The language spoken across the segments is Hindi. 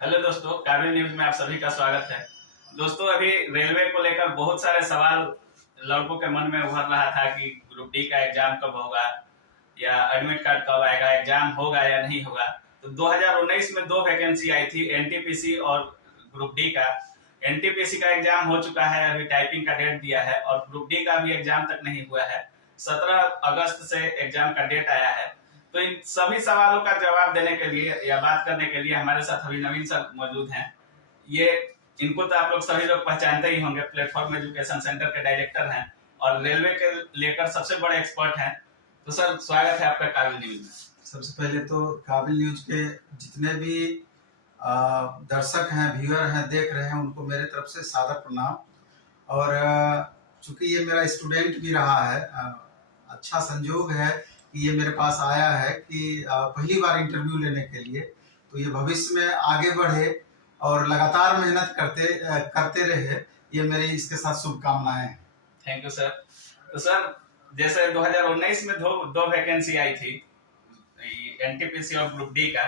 हेलो दोस्तों, काबिल न्यूज में आप सभी का स्वागत है। दोस्तों, अभी रेलवे को लेकर बहुत सारे सवाल लड़कों के मन में उभर रहा था कि ग्रुप डी का एग्जाम कब होगा या एडमिट कार्ड कब आएगा, एग्जाम होगा या नहीं होगा। तो 2019 में दो वैकेंसी आई थी, एनटीपीसी और ग्रुप डी का। एनटीपीसी का एग्जाम हो चुका है, अभी टाइपिंग का डेट दिया है, और ग्रुप डी का भी एग्जाम तक नहीं हुआ है। 17 अगस्त से एग्जाम का डेट आया है। तो इन सभी सवालों का जवाब देने के लिए या बात करने के लिए हमारे साथ अभी नवीन सर मौजूद हैं। ये इनको तो आप लोग सभी लोग पहचानते ही होंगे, प्लेटफॉर्म एजुकेशन सेंटर के डायरेक्टर हैं और रेलवे के लेकर सबसे बड़े एक्सपर्ट हैं। तो सर, स्वागत है आपका काबिल न्यूज में। सबसे पहले तो काबिल न्यूज के जितने भी दर्शक हैं, व्यूअर हैं, देख रहे हैं, उनको मेरे तरफ से सादर प्रणाम। और चूंकि ये मेरा स्टूडेंट भी रहा है, अच्छा संजोग है कि ये मेरे पास आया है कि पहली बार इंटरव्यू लेने के लिए। तो ये भविष्य में आगे बढ़े और लगातार मेहनत करते रहे, ये मेरी इसके साथ शुभकामनाएं हैं। Thank you sir. तो सर, जैसे 2019 में दो वैकेंसी आई थी, एनटीपीसी और ग्रुप डी का।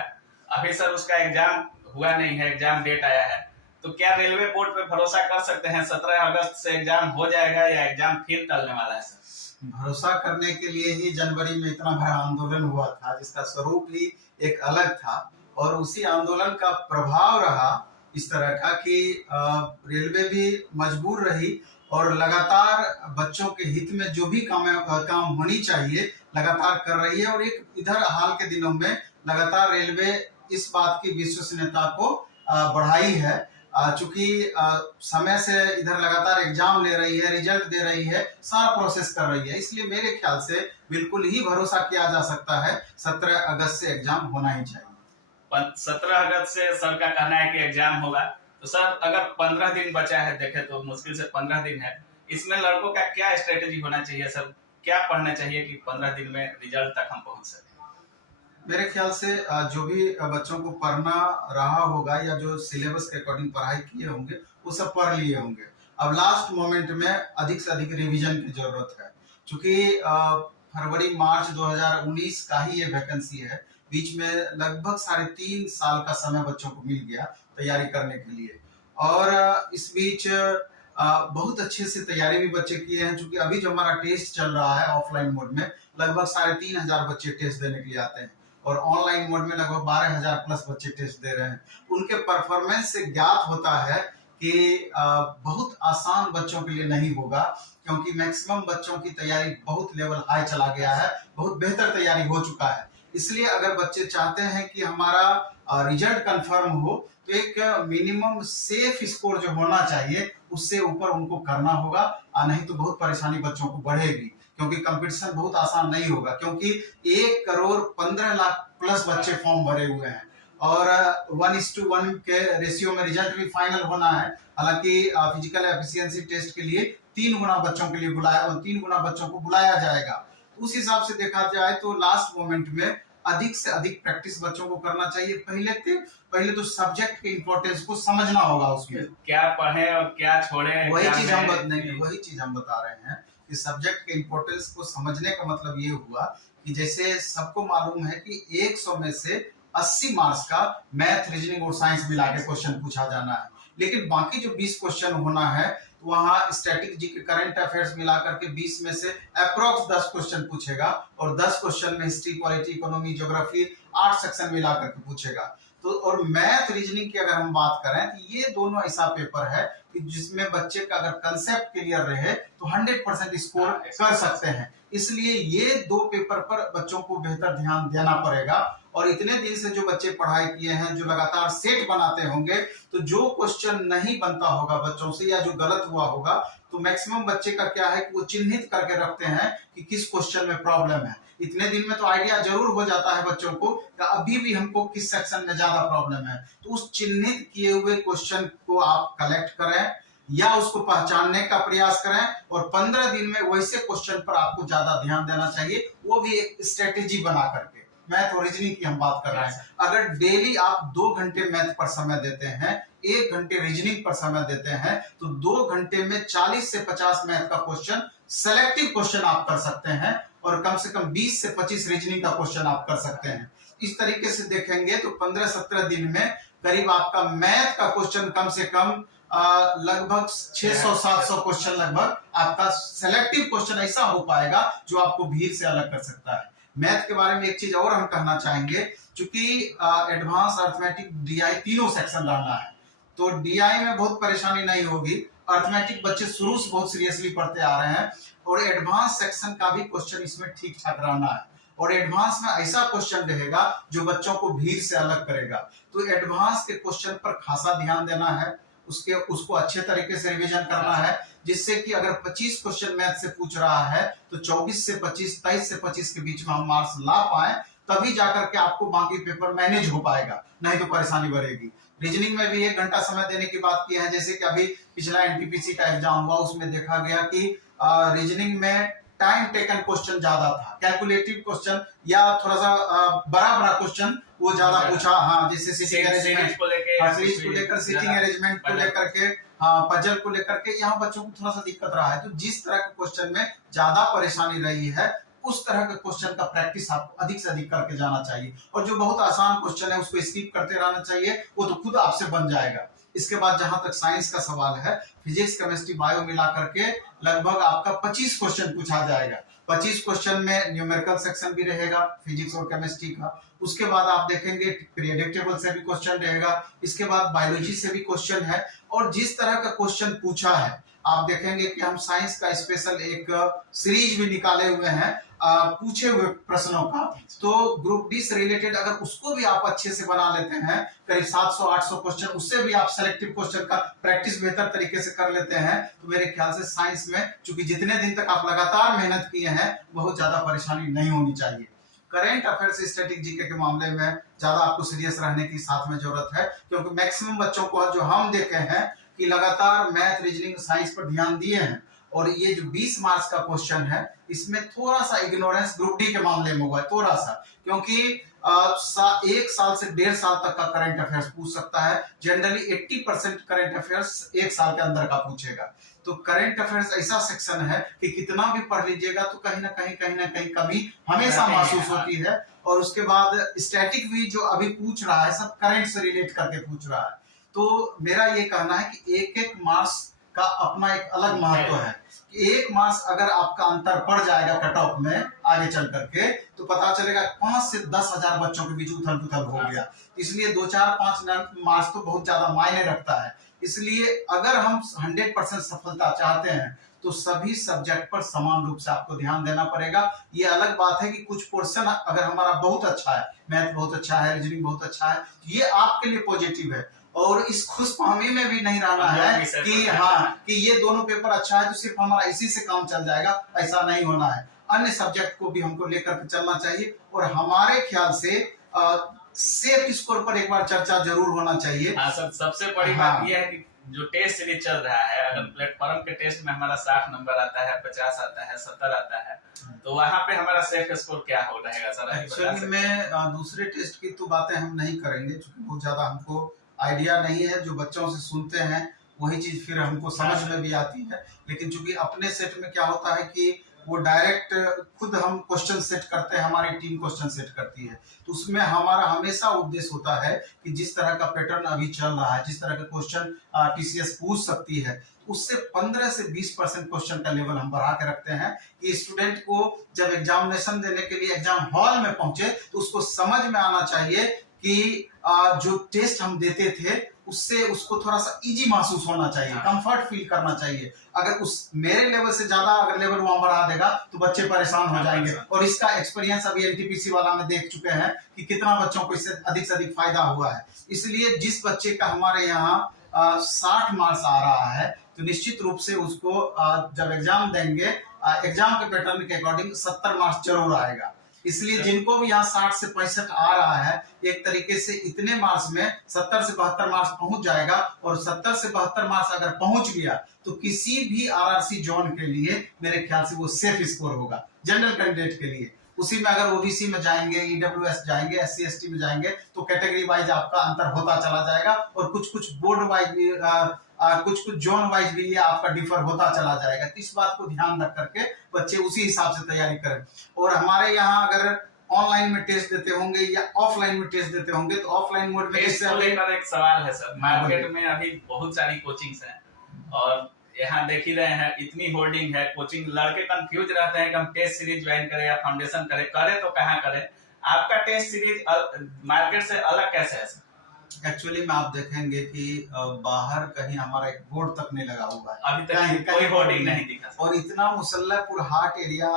अभी सर उसका एग्जाम हुआ नहीं है, एग्जाम डेट आया है। तो क्या रेलवे बोर्ड पे भरोसा कर सकते हैं 17 अगस्त से एग्जाम हो जाएगा या एग्जाम फिर टलने वाला है सर? भरोसा करने के लिए ही जनवरी में इतना बड़ा आंदोलन हुआ था, जिसका स्वरूप ही एक अलग था, और उसी आंदोलन का प्रभाव रहा इस तरह का कि रेलवे भी मजबूर रही और लगातार बच्चों के हित में जो भी काम होनी चाहिए लगातार कर रही है। और एक इधर हाल के दिनों में लगातार रेलवे इस बात की विश्वसनीयता को बढ़ाई है, चूंकि समय से इधर लगातार एग्जाम ले रही है, रिजल्ट दे रही है, सारा प्रोसेस कर रही है। इसलिए मेरे ख्याल से बिल्कुल ही भरोसा किया जा सकता है 17 अगस्त से एग्जाम होना ही चाहिए। 17 अगस्त से सर का कहना है कि एग्जाम होगा। तो सर, अगर 15 दिन बचा है, देखे तो मुश्किल से 15 दिन है, इसमें लड़कों का क्या स्ट्रेटेजी होना चाहिए सर? क्या पढ़ना चाहिए कि 15 दिन में रिजल्ट तक हम पहुंच सके? मेरे ख्याल से जो भी बच्चों को पढ़ना रहा होगा या जो सिलेबस के अकॉर्डिंग पढ़ाई किए होंगे वो सब पढ़ लिए होंगे। अब लास्ट मोमेंट में अधिक से अधिक रिवीजन की जरूरत है, क्योंकि फरवरी मार्च 2019 का ही ये वैकेंसी है। बीच में लगभग 3.5 साल का समय बच्चों को मिल गया तैयारी करने के लिए। और इस बीच बहुत अच्छे से तैयारी भी बच्चे किए हैं, क्योंकि अभी जो हमारा टेस्ट चल रहा है ऑफलाइन मोड में, लगभग 3,500 बच्चे टेस्ट देने के लिए आते हैं, और ऑनलाइन मोड में लगभग 12,000 प्लस बच्चे टेस्ट दे रहे हैं। उनके परफॉर्मेंस से ज्ञात होता है कि बहुत आसान बच्चों के लिए नहीं होगा, क्योंकि मैक्सिमम बच्चों की तैयारी बहुत लेवल हाई चला गया है, बहुत बेहतर तैयारी हो चुका है। इसलिए अगर बच्चे चाहते हैं कि हमारा रिजल्ट कंफर्म हो, तो एक मिनिमम सेफ स्कोर जो होना चाहिए उससे ऊपर उनको करना होगा, नहीं तो बहुत परेशानी बच्चों को बढ़ेगी, क्योंकि कंपटीशन बहुत आसान नहीं होगा। क्योंकि 1,15,00,000 प्लस बच्चे फॉर्म भरे हुए हैं, और 1:1 के रेशियो में रिजल्ट भी फाइनल होना है। हालांकि फिजिकल एफिशिएंसी टेस्ट के लिए 3 गुना बच्चों के लिए बुलाया, और 3 गुना बच्चों को बुलाया जाएगा। उस हिसाब से देखा जाए तो लास्ट मोमेंट में अधिक से अधिक प्रैक्टिस बच्चों को करना चाहिए। पहले तो सब्जेक्ट के इंपॉर्टेंस को समझना होगा, उसमें क्या पढ़े और क्या छोड़े, वही चीज हम बता रहे हैं कि सब्जेक्ट के इंपॉर्टेंस को समझने का मतलब ये हुआ कि जैसे सबको मालूम है कि 100 में से 80 मार्क्स का मैथ, रीजनिंग और साइंस मिला के क्वेश्चन पूछा जाना है, लेकिन बाकी जो 20 क्वेश्चन होना है तो वहां स्टैटिक के करंट अफेयर्स मिलाकर के 20 में से अप्रोक्स 10 क्वेश्चन पूछेगा, और 10 क्वेश्चन में history, polity, economy, geography 8 section मिलाकर के पूछेगा। तो और मैथ, रीजनिंग की अगर हम बात करें तो ये दोनों ऐसा पेपर है कि जिसमें बच्चे का अगर कंसेप्ट क्लियर रहे तो 100% स्कोर कर सकते हैं। इसलिए ये 2 पेपर पर बच्चों को बेहतर ध्यान देना पड़ेगा। और इतने दिन से जो बच्चे पढ़ाई किए हैं, जो लगातार सेट बनाते होंगे, तो जो क्वेश्चन नहीं बनता होगा बच्चों से या जो गलत हुआ होगा, तो मैक्सिमम बच्चे का क्या है कि वो चिन्हित करके रखते हैं कि किस क्वेश्चन में प्रॉब्लम है। इतने दिन में तो आइडिया जरूर हो जाता है बच्चों को कि अभी भी हमको किस सेक्शन में ज्यादा प्रॉब्लम है। तो उस चिन्हित किए हुए क्वेश्चन को आप कलेक्ट करें या उसको पहचानने का प्रयास करें, और 15 दिन में वैसे क्वेश्चन पर आपको ज्यादा ध्यान देना चाहिए, वो भी एक स्ट्रेटेजी बना करके। मैथ और रीजनिंग की हम बात कर रहे हैं। अगर डेली आप 2 घंटे मैथ पर समय देते हैं, 1 घंटे रीजनिंग पर समय देते हैं, तो 2 घंटे में 40 से 50 मैथ का क्वेश्चन, सेलेक्टिव क्वेश्चन आप कर सकते हैं, और कम से कम 20 से 25 रीजनिंग का क्वेश्चन आप कर सकते हैं। इस तरीके से देखेंगे तो 15-17 दिन में करीब आपका मैथ का क्वेश्चन कम से कम लगभग 600-700 क्वेश्चन लगभग आपका सेलेक्टिव क्वेश्चन ऐसा हो पाएगा जो आपको भीड़ से अलग कर सकता है। मैथ के बारे में एक चीज और हम कहना चाहेंगे, चूंकि एडवांस अर्थमेटिक डीआई तीनों सेक्शन रहना है, तो डीआई में बहुत परेशानी नहीं होगी। अर्थमेटिक बच्चे शुरू से बहुत सीरियसली पढ़ते आ रहे हैं और एडवांस सेक्शन का भी क्वेश्चन इसमें ठीक ठाक रहना है। और एडवांस में ऐसा क्वेश्चन रहेगा जो बच्चों को भीड़ से अलग करेगा। तो एडवांस के क्वेश्चन पर खासा ध्यान देना है, उसको अच्छे तरीके से रिवीजन करना है, जिससे कि अगर 25 क्वेश्चन मैथ से पूछ रहा है तो 24 से 25, 23 से 25 के बीच में हम मार्क्स ला पाए, तभी जाकर के आपको बाकी पेपर मैनेज हो पाएगा, नहीं तो परेशानी बढ़ेगी। रीजनिंग में भी 1 घंटा समय देने की बात की है, जैसे कि अभी पिछला एनटीपीसी का एग्जाम हुआ, उसमें देखा गया कि रीजनिंग में टाइम टेकन क्वेश्चन ज्यादा था, कैलकुलेटिव क्वेश्चन या थोड़ा सा बड़ा क्वेश्चन वो ज्यादा पूछा। हाँ, जैसे सीटिंग अरेंजमेंट को लेकर सीटिंग अरेंजमेंट को लेकर के, हाँ, पजल को लेकर के, यहाँ बच्चों को थोड़ा सा दिक्कत रहा है। तो जिस तरह के क्वेश्चन में ज्यादा परेशानी रही है, उस तरह के क्वेश्चन का प्रैक्टिस आपको अधिक से अधिक करके जाना चाहिए। और जो बहुत आसान क्वेश्चन है उसको स्किप करते रहना चाहिए, वो तो खुद आपसे बन जाएगा। इसके बाद जहां तक साइंस का सवाल है, फिजिक्स, केमिस्ट्री, बायो मिला करके लगभग आपका 25 क्वेश्चन पूछा जाएगा। 25 क्वेश्चन में न्यूमेरिकल सेक्शन भी रहेगा फिजिक्स और केमिस्ट्री का। उसके बाद आप देखेंगे पीरियोडिक टेबल से भी क्वेश्चन रहेगा। इसके बाद बायोलॉजी से भी क्वेश्चन है। और जिस तरह का क्वेश्चन पूछा है, आप देखेंगे कि हम साइंस का स्पेशल एक सीरीज भी निकाले हुए हैं पूछे हुए प्रश्नों का। तो ग्रुप डी से रिलेटेड अगर उसको भी आप अच्छे से बना लेते हैं, करीब 700-800 क्वेश्चन, उससे भी आप सेलेक्टिव क्वेश्चन का प्रैक्टिस बेहतर तरीके से कर लेते हैं, तो मेरे ख्याल से साइंस में चूंकि जितने दिन तक आप लगातार मेहनत किए हैं, बहुत ज्यादा परेशानी नहीं होनी चाहिए। करेंट अफेयर्स, स्टैटिक जीके के मामले में ज्यादा आपको सीरियस रहने की साथ में जरूरत है, क्योंकि मैक्सिमम बच्चों को जो हम देखे हैं कि लगातार मैथ, रीजनिंग, साइंस पर ध्यान दिए हैं। और ये जो 20 मार्क्स का क्वेश्चन है, इसमें थोड़ा सा इग्नोरेंस ग्रुप डी के मामले में हुआ है, थोड़ा सा, क्योंकि 1 साल से 1.5 साल तक का करंट अफेयर्स पूछ सकता है। जनरली 80% करंट अफेयर्स 1 साल के अंदर का पूछेगा। तो करंट अफेयर्स ऐसा सेक्शन है कि कितना भी पढ़ लीजिएगा तो कहीं ना कहीं कमी हमेशा महसूस होती है। और उसके बाद स्टैटिक भी जो अभी पूछ रहा है, सब करंट से रिलेट करके पूछ रहा है। तो मेरा ये कहना है कि एक मार्क्स का अपना एक अलग महत्व है कि 1 मार्क्स अगर आपका अंतर पड़ जाएगा कट ऑफ में आगे चल करके, तो पता चलेगा 5 से 10 हजार बच्चों के बीच उथल पुथल हो गया। इसलिए 2-4-5 मार्क्स तो बहुत ज्यादा मायने रखता है। इसलिए अगर हम 100% सफलता चाहते हैं तो सभी सब्जेक्ट पर समान रूप से आपको ध्यान देना पड़ेगा। ये अलग बात है कि कुछ पोर्शन अगर हमारा बहुत अच्छा है, मैथ बहुत अच्छा है, रीजनिंग बहुत अच्छा है, ये आपके लिए पॉजिटिव है। और इस खुशफहमी में भी नहीं रहना है कि हाँ कि ये दोनों पेपर अच्छा है तो सिर्फ हमारा इसी से काम चल जाएगा, ऐसा नहीं होना है। अन्य सब्जेक्ट को भी हमको लेकर के चलना चाहिए। और हमारे ख्याल से सेफ स्कोर पर एक बार चर्चा जरूर होना चाहिए। हाँ सर, सबसे बड़ी बात यह है कि जो टेस्ट सीरीज चल रहा है, अगर प्लेटफॉर्म के टेस्ट में हमारा 60 नंबर आता है, 50 आता है, 70 आता है, तो वहाँ पे हमारा सेफ स्कोर क्या हो रहेगा सर? एक्चुअली में दूसरे टेस्ट की तो बातें हम नहीं करेंगे, क्योंकि बहुत ज्यादा हमको आइडिया नहीं है। जो बच्चों से सुनते हैं वही चीज फिर हमको समझ में भी आती है। लेकिन चूंकि अपने सेट में क्या होता है कि वो डायरेक्ट खुद हम क्वेश्चन सेट करते हैं, हमारी टीम क्वेश्चन सेट करती है, तो उसमें हमारा हमेशा उद्देश्य होता है कि जिस तरह का पैटर्न अभी चल रहा है, जिस तरह के क्वेश्चन टीसीएस पूछ सकती है, उससे 15 से 20% क्वेश्चन का लेवल हम बढ़ा के रखते हैं कि स्टूडेंट को जब एग्जामिनेशन देने के लिए एग्जाम हॉल में पहुंचे तो उसको समझ में आना चाहिए कि जो टेस्ट हम देते थे उससे उसको थोड़ा सा इजी महसूस होना चाहिए, कंफर्ट फील करना चाहिए। अगर उस मेरे लेवल से ज्यादा अगर लेवल वहां बढ़ा देगा तो बच्चे परेशान हो जाएंगे। और इसका एक्सपीरियंस अभी एनटीपीसी वाला में देख चुके हैं कि कितना बच्चों को इससे अधिक फायदा हुआ है। इसलिए जिस बच्चे का हमारे यहाँ 60 मार्क्स आ रहा है तो निश्चित रूप से उसको जब एग्जाम देंगे, एग्जाम के पैटर्न के अकॉर्डिंग 70 मार्क्स जरूर आएगा। इसलिए जिनको भी यहाँ 60 से 65 आ रहा है, एक तरीके से इतने मार्क्स में 70 से 72 मार्क्स पहुंच जाएगा। और 70 से 72 मार्क्स अगर पहुंच गया तो किसी भी आरआरसी जोन के लिए मेरे ख्याल से वो सेफ स्कोर होगा जनरल कैंडिडेट के लिए। उसी में अगर ओबीसी में जाएंगे, ईडब्ल्यूएस जाएंगे, एससी एसटी में जाएंगे तो कैटेगरी वाइज आपका अंतर होता चला जाएगा। और कुछ बोर्ड वाइज भी कुछ जोन वाइज भी ये आपका डिफर होता चला जाएगा। तो इस बात को ध्यान रख करके बच्चे उसी हिसाब से तैयारी करें। और हमारे यहाँ अगर ऑनलाइन में टेस्ट देते होंगे या ऑफलाइन में टेस्ट देते होंगे, तो ऑफलाइन मोड में टेस्ट को लेकर एक सवाल है सर। मार्केट में अभी बहुत सारी कोचिंग्स हैं और यहाँ देख ही रहे हैं, इतनी होर्डिंग है कोचिंग, लड़के कंफ्यूज रहते हैं कि हम टेस्ट सीरीज ज्वाइन करें या फाउंडेशन करें तो कहाँ करें। आपका टेस्ट सीरीज मार्केट से अलग कैसे है सर? एक्चुअली में आप देखेंगे कि बाहर कहीं हमारा एक बोर्ड तक नहीं लगा हुआ है, अभी तक कोई होर्डिंग नहीं दिखा सर। और इतना मुसल्लापुर हाट एरिया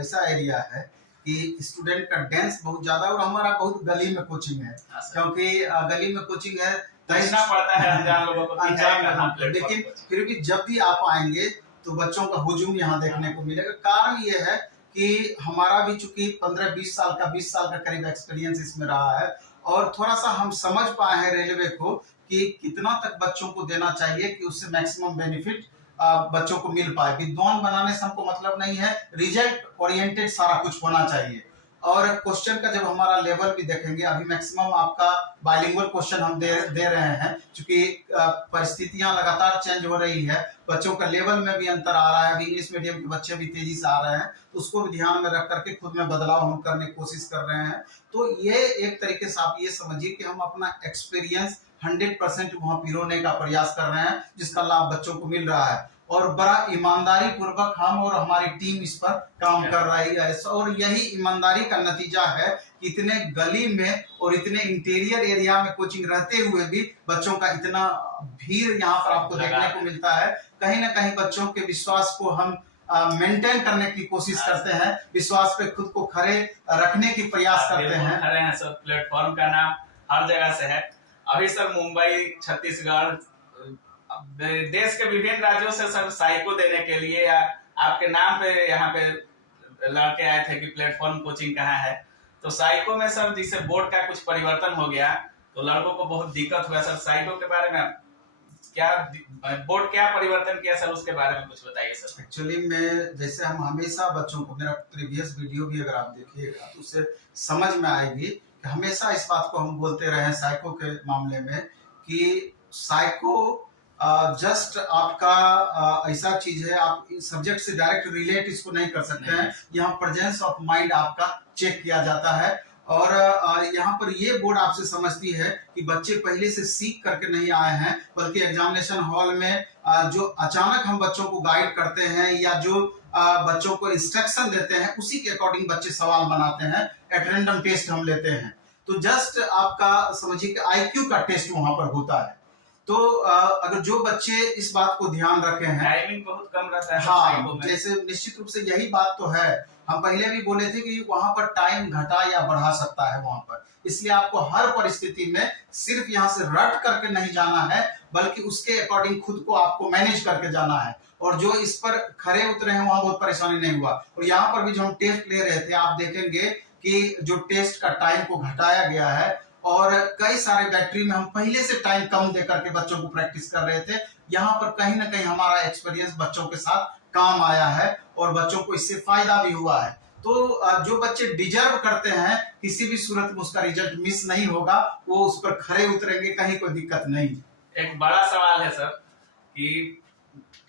ऐसा एरिया है कि स्टूडेंट का डेंस बहुत ज्यादा है, और हमारा बहुत गली में कोचिंग है, क्योंकि गली में कोचिंग है, देखना पड़ता है अनजान लोगों को, अनजान। लेकिन फिर भी जब भी आप आएंगे तो बच्चों का हुजूम यहाँ देखने को मिलेगा। कारण ये है कि हमारा भी चूंकि 15-20 साल का 20 साल का करीब एक्सपीरियंस इसमें रहा है, और थोड़ा सा हम समझ पाए हैं रेलवे को कि कितना तक बच्चों को देना चाहिए कि उससे मैक्सिमम बेनिफिट बच्चों को मिल पाए। विद्वान बनाने से हमको मतलब नहीं है, रिजल्ट ओरिएंटेड सारा कुछ होना चाहिए। और क्वेश्चन का जब हमारा लेवल भी देखेंगे, अभी मैक्सिमम आपका बाइलिंगुअल क्वेश्चन हम दे रहे हैं, क्योंकि परिस्थितियां लगातार चेंज हो रही है, बच्चों का लेवल में भी अंतर आ रहा है, अभी इंग्लिश मीडियम के बच्चे भी तेजी से आ रहे हैं, तो उसको भी ध्यान में रख करके खुद में बदलाव हम करने की कोशिश कर रहे हैं। तो ये एक तरीके से आप ये समझिए कि हम अपना एक्सपीरियंस 100% वहां पिरोने का प्रयास कर रहे हैं, जिसका लाभ बच्चों को मिल रहा है, और बड़ा ईमानदारी पूर्वक हम और हमारी टीम इस पर काम कर रही है। और यही ईमानदारी का नतीजा है कि इतने गली में और इतने इंटीरियर एरिया में कोचिंग रहते हुए भी बच्चों का इतना भीड़ यहाँ पर आपको देखने को मिलता है। कहीं ना कहीं बच्चों के विश्वास को हम मेंटेन करने की कोशिश करते हैं, विश्वास पे खुद को खड़े रखने की प्रयास करते हैं। खड़े हैं सर, प्लेटफॉर्म का नाम हर जगह से है। अभी सर मुंबई, छत्तीसगढ़, देश के विभिन्न राज्यों से सर साइको देने के लिए या आपके नाम पे यहाँ पे लड़के आए थे कि प्लेटफॉर्म कोचिंग कहाँ है, तो साइको में सर जिससे बोर्ड का कुछ परिवर्तन हो गया तो लड़कों को बहुत दिक्कत हुआ। सर साइको के बारे में क्या बोर्ड क्या परिवर्तन किया सर, उसके बारे में कुछ बताइए सर। एक्चुअली में जैसे हम हमेशा बच्चों को, मेरा प्रीवियस वीडियो भी अगर आप देखिएगा तो उससे समझ में आएगी कि हमेशा इस बात को हम बोलते रहे साइको के मामले में कि साइको जस्ट आपका ऐसा चीज है, आप सब्जेक्ट से डायरेक्ट रिलेट इसको नहीं कर सकते हैं। यहाँ प्रेजेंस ऑफ माइंड आपका चेक किया जाता है, और यहाँ पर ये बोर्ड आपसे समझती है कि बच्चे पहले से सीख करके नहीं आए हैं, बल्कि एग्जामिनेशन हॉल में जो अचानक हम बच्चों को गाइड करते हैं या जो बच्चों को इंस्ट्रक्शन देते हैं उसी के अकॉर्डिंग बच्चे सवाल बनाते हैं। एट रैंडम टेस्ट हम लेते हैं, तो जस्ट आपका समझिए कि IQ का टेस्ट वहां पर होता है। तो अगर जो बच्चे इस बात को ध्यान रखे हैं, टाइमिंग बहुत कम रहता है। हाँ, जैसे निश्चित रूप से यही बात तो है, हम पहले भी बोले थे कि वहां पर टाइम घटा या बढ़ा सकता है वहां पर, इसलिए आपको हर परिस्थिति में सिर्फ यहाँ से रट करके नहीं जाना है, बल्कि उसके अकॉर्डिंग खुद को आपको मैनेज करके जाना है। और जो इस पर खड़े उतरे हैं वहां बहुत परेशानी नहीं हुआ। और यहाँ पर भी जो हम टेस्ट ले रहे थे, आप देखेंगे कि जो टेस्ट का टाइम को घटाया गया है, और कई सारे बैटरी में हम पहले से टाइम कम देकर के बच्चों को प्रैक्टिस कर रहे थे। यहाँ पर कहीं ना कहीं हमारा एक्सपीरियंस बच्चों के साथ काम आया है और बच्चों को इससे फायदा भी हुआ है। तो जो बच्चे डिजर्व करते हैं, किसी भी सूरत में उसका रिजल्ट मिस नहीं होगा, वो उस पर खड़े उतरेंगे, कहीं कोई दिक्कत नहीं। एक बड़ा सवाल है सर कि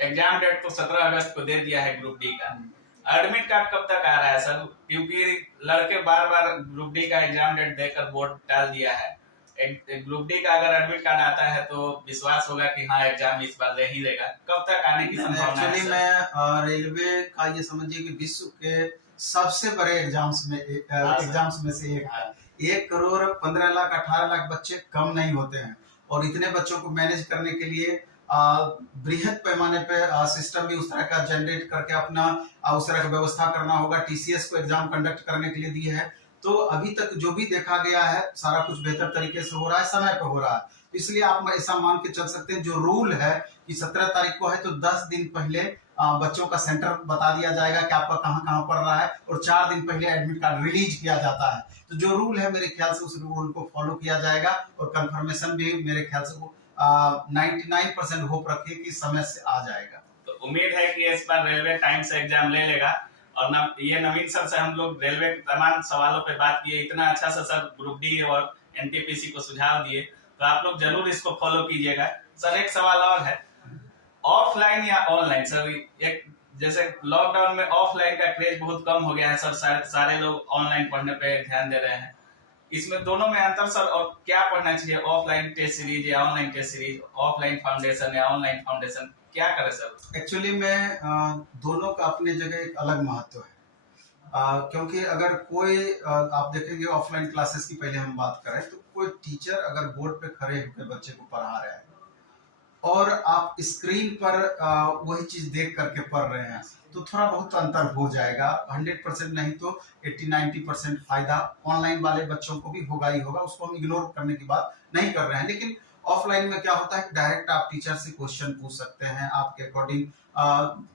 एग्जाम डेट तो 17 अगस्त को दे दिया है ग्रुप डी का, एडमिट कार्ड कब तक आ रहा है सर? क्योंकि लड़के बार बार ग्रुप डी का एग्जाम डेट देकर बोर्ड डाल दिया है। ग्रुप डी का अगर एडमिट कार्ड आता है तो विश्वास होगा कि हाँ एग्जाम इस बार ले ही लेगा, कब तक आने की संभावना है? एक्चुअली मैं रेलवे का ये समझिए कि विश्व के सबसे बड़े एग्जाम्स में से एक है। 1 करोड़ 15 लाख 18 लाख बच्चे कम नहीं होते हैं, और इतने बच्चों को मैनेज करने के लिए बृहद पैमाने पे सिस्टम भी उस तरह का जनरेट करके अपना उस तरह का व्यवस्था करना होगा। TCS को एग्जाम कंडक्ट करने के लिए दी है। तो अभी तक जो भी देखा गया है सारा कुछ बेहतर तरीके से हो रहा है, समय पर हो रहा है। इसलिए आप ऐसा मान के चल सकते हैं, जो रूल है कि 17 तारीख को है तो 10 दिन पहले बच्चों का सेंटर बता दिया जाएगा कि आपका कहाँ कहाँ पड़ रहा है, और 4 दिन पहले एडमिट कार्ड रिलीज किया जाता है। तो जो रूल है मेरे ख्याल से उस रूल को फॉलो किया जाएगा, और कंफर्मेशन भी मेरे ख्याल से 99% होप रखिए कि समय से आ जाएगा। तो उम्मीद है कि इस बार रेलवे टाइम से एग्जाम ले लेगा। और ये नवीन सर से हम लोग रेलवे के तमाम सवालों पे बात किए, इतना अच्छा से सर ग्रुप डी और NTPC को सुझाव दिए, तो आप लोग जरूर इसको फॉलो कीजिएगा। सर एक सवाल और है, ऑफलाइन या ऑनलाइन? सर एक जैसे लॉकडाउन में ऑफलाइन का क्रेज बहुत कम हो गया है सर, सारे लोग ऑनलाइन पढ़ने पे ध्यान दे रहे हैं। इसमें दोनों में अंतर सर, और क्या पढ़ना चाहिए, ऑफलाइन टेस्ट सीरीज या online test series, offline foundation या ऑनलाइन फाउंडेशन, क्या करें सर? एक्चुअली में दोनों का अपनी जगह एक अलग महत्व है। क्योंकि अगर कोई आप देखेंगे ऑफलाइन क्लासेस की पहले हम बात करें तो कोई टीचर अगर बोर्ड पे खड़े होकर बच्चे को पढ़ा रहा है और आप स्क्रीन पर वही चीज देख करके पढ़ रहे हैं तो थोड़ा बहुत अंतर हो जाएगा। 100% नहीं तो 80-90% फायदा ऑनलाइन वाले बच्चों को भी होगा ही होगा, उसको हम इग्नोर करने की बात नहीं कर रहे हैं। लेकिन ऑफलाइन में क्या होता है, डायरेक्ट आप टीचर से क्वेश्चन पूछ सकते हैं, आपके अकॉर्डिंग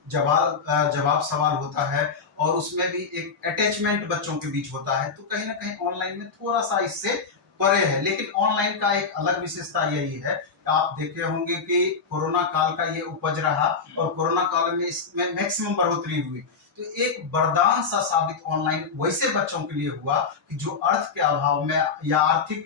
जवाब सवाल होता है और उसमें भी एक अटैचमेंट बच्चों के बीच होता है। तो कहीं ना कहीं ऑनलाइन में थोड़ा सा इससे परे है। लेकिन ऑनलाइन का एक अलग विशेषता यही है, आप देखे होंगे कि कोरोना काल का ये उपज रहा और कोरोना काल में इसमें मैक्सिमम बढ़ोतरी हुई। तो एक वरदान सा साबित ऑनलाइन वैसे बच्चों के लिए हुआ कि जो अर्थ के अभाव में या आर्थिक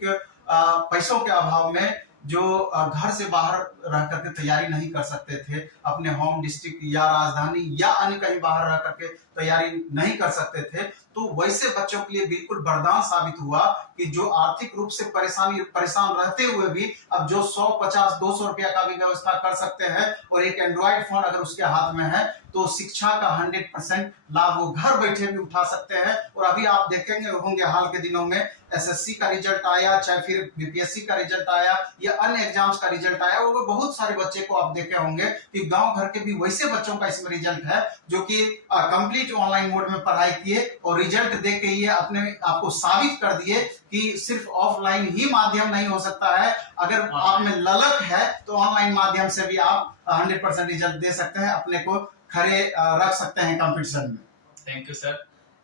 पैसों के अभाव में जो घर से बाहर रह करके तैयारी नहीं कर सकते थे, अपने होम डिस्ट्रिक्ट या राजधानी या अन्य कहीं बाहर रह करके तैयारी नहीं कर सकते थे, तो वैसे बच्चों के लिए बिल्कुल वरदान साबित हुआ कि जो आर्थिक रूप से परेशान रहते हुए भी अब जो 100-50-200 रुपया का भी व्यवस्था कर सकते हैं और एक एंड्रॉइड फोन अगर उसके हाथ में है तो शिक्षा का 100% लाभ वो घर बैठे भी उठा सकते हैं। और अभी आप देखेंगे होंगे हाल के दिनों में एसएससी का रिजल्ट आया, चाहे फिर बीपीएससी का रिजल्ट आया या अन्य एग्जाम्स का रिजल्ट आया, वो बहुत सारे बच्चे को आप देखे होंगे कि गांव घर के भी वैसे बच्चों का इसमें रिजल्ट है जो कि कंप्लीट ऑनलाइन मोड में पढ़ाई किए और रिजल्ट देख के ये अपने आपको साबित कर दिए कि सिर्फ ऑफलाइन ही माध्यम नहीं हो सकता है, अगर आप में ललक है तो ऑनलाइन माध्यम से भी आप 100% रिजल्ट दे सकते हैं, अपने को खड़े रख सकते हैं कंपटीशन में। थैंक यू सर,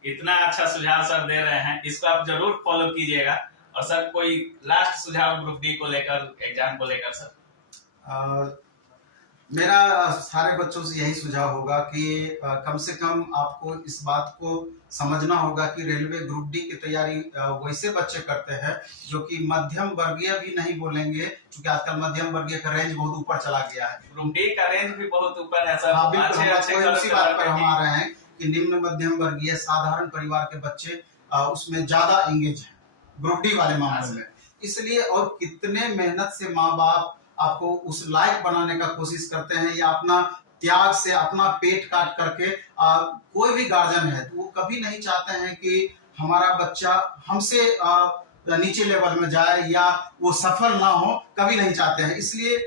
इतना अच्छा सुझाव सर दे रहे हैं, इसको आप जरूर फॉलो कीजिएगा। और सर कोई लास्ट सुझाव ग्रुप डी को लेकर, एग्जाम को लेकर सर? मेरा सारे बच्चों से यही सुझाव होगा कि कम से कम आपको इस बात को समझना होगा कि रेलवे ग्रुप डी की तैयारी वैसे बच्चे करते हैं जो कि मध्यम वर्गीय भी नहीं बोलेंगे, क्योंकि आजकल मध्यम वर्गीय का रेंज बहुत ऊपर चला गया है। ग्रुप डी का रेंज भी बहुत ऊपर है सर। हाँ बिल्कुल, उसी बात पर हम आ रहे हैं कि निम्न मध्यम वर्गीय साधारण परिवार के बच्चे उसमें ज्यादा एंगेज है ग्रुप डी वाले मामले में। इसलिए और कितने मेहनत से माँ बाप आपको उस लायक बनाने का कोशिश करते हैं या अपना त्याग से अपना पेट काट करके कोई भी गार्जियन है तो वो कभी नहीं चाहते हैं कि हमारा बच्चा हमसे नीचे लेवल में जाए या वो सफल ना हो, कभी नहीं चाहते हैं। इसलिए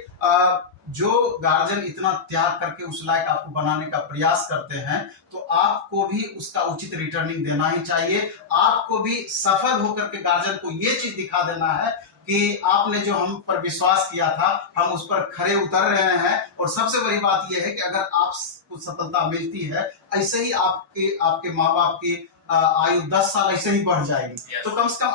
जो गार्जियन इतना त्याग करके उस लायक आपको बनाने का प्रयास करते हैं तो आपको भी उसका उचित रिटर्निंग देना ही चाहिए। आपको भी सफल होकर के गार्जियन को ये चीज दिखा देना है कि आपने जो हम पर विश्वास किया था हम उस पर खरे उतर रहे हैं। और सबसे बड़ी बात यह है कि अगर आपको सफलता मिलती है, ऐसे ही आपके माँ बाप की आयु 10 साल ऐसे ही बढ़ जाएगी। तो कम से कम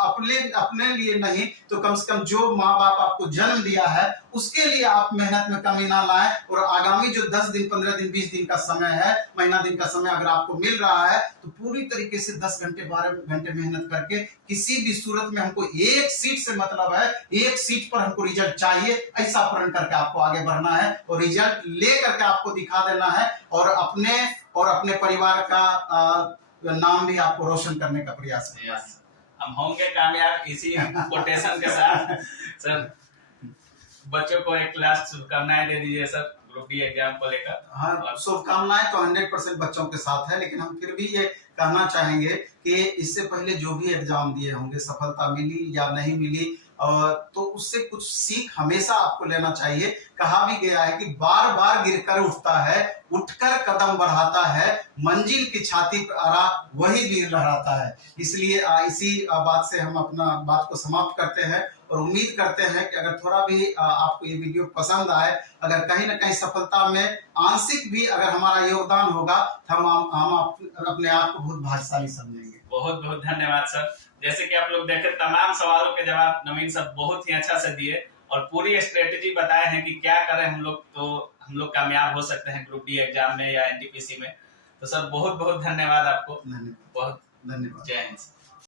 अपने लिए नहीं तो कम से कम जो माँ बाप आपको जन्म दिया है उसके लिए आप मेहनत में कमी ना लाएं। और आगामी जो 10 दिन, 15 दिन, 20 दिन का समय है, महीना दिन का समय अगर आपको मिल रहा है तो पूरी तरीके से 10 घंटे 12 घंटे मेहनत करके किसी भी सूरत में हमको एक सीट से मतलब है, एक सीट पर हमको रिजल्ट चाहिए, ऐसा प्रण करके आपको आगे बढ़ना है और रिजल्ट ले करके आपको दिखा देना है और अपने परिवार का नाम भी आपको रोशन करने का प्रयास करना है। हम होंगे कामयाब इसी कोटेशन के साथ। सर बच्चों को एक लास्ट शुभकामनाएं दे दीजिए सर ग्रुप डी एग्जाम को लेकर। हाँ, शुभकामनाएं तो 100% बच्चों के साथ है, लेकिन हम फिर भी ये कहना चाहेंगे कि इससे पहले जो भी एग्जाम दिए होंगे, सफलता मिली या नहीं मिली, तो उससे कुछ सीख हमेशा आपको लेना चाहिए। कहा भी गया है कि बार बार गिरकर उठता है, उठकर कदम बढ़ाता है, मंजिल की छाती पर अड़ा वही वीर लहराता है। इसलिए इसी बात से हम अपना बात को समाप्त करते हैं और उम्मीद करते हैं कि अगर थोड़ा भी आपको ये वीडियो पसंद आए, अगर कहीं ना कहीं सफलता में आंशिक भी अगर हमारा योगदान होगा, हम अपने आप को बहुत भाग्यशाली समझेंगे। बहुत बहुत धन्यवाद सर। जैसे कि आप लोग देखे तमाम सवालों के जवाब नवीन सर बहुत ही अच्छा से दिए और पूरी स्ट्रेटेजी बताए हैं कि क्या करें हम लोग तो हम लोग कामयाब हो सकते हैं ग्रुप डी एग्जाम में या एनटीपीसी में। तो सर बहुत बहुत धन्यवाद आपको। बहुत धन्यवाद। जय हिंद।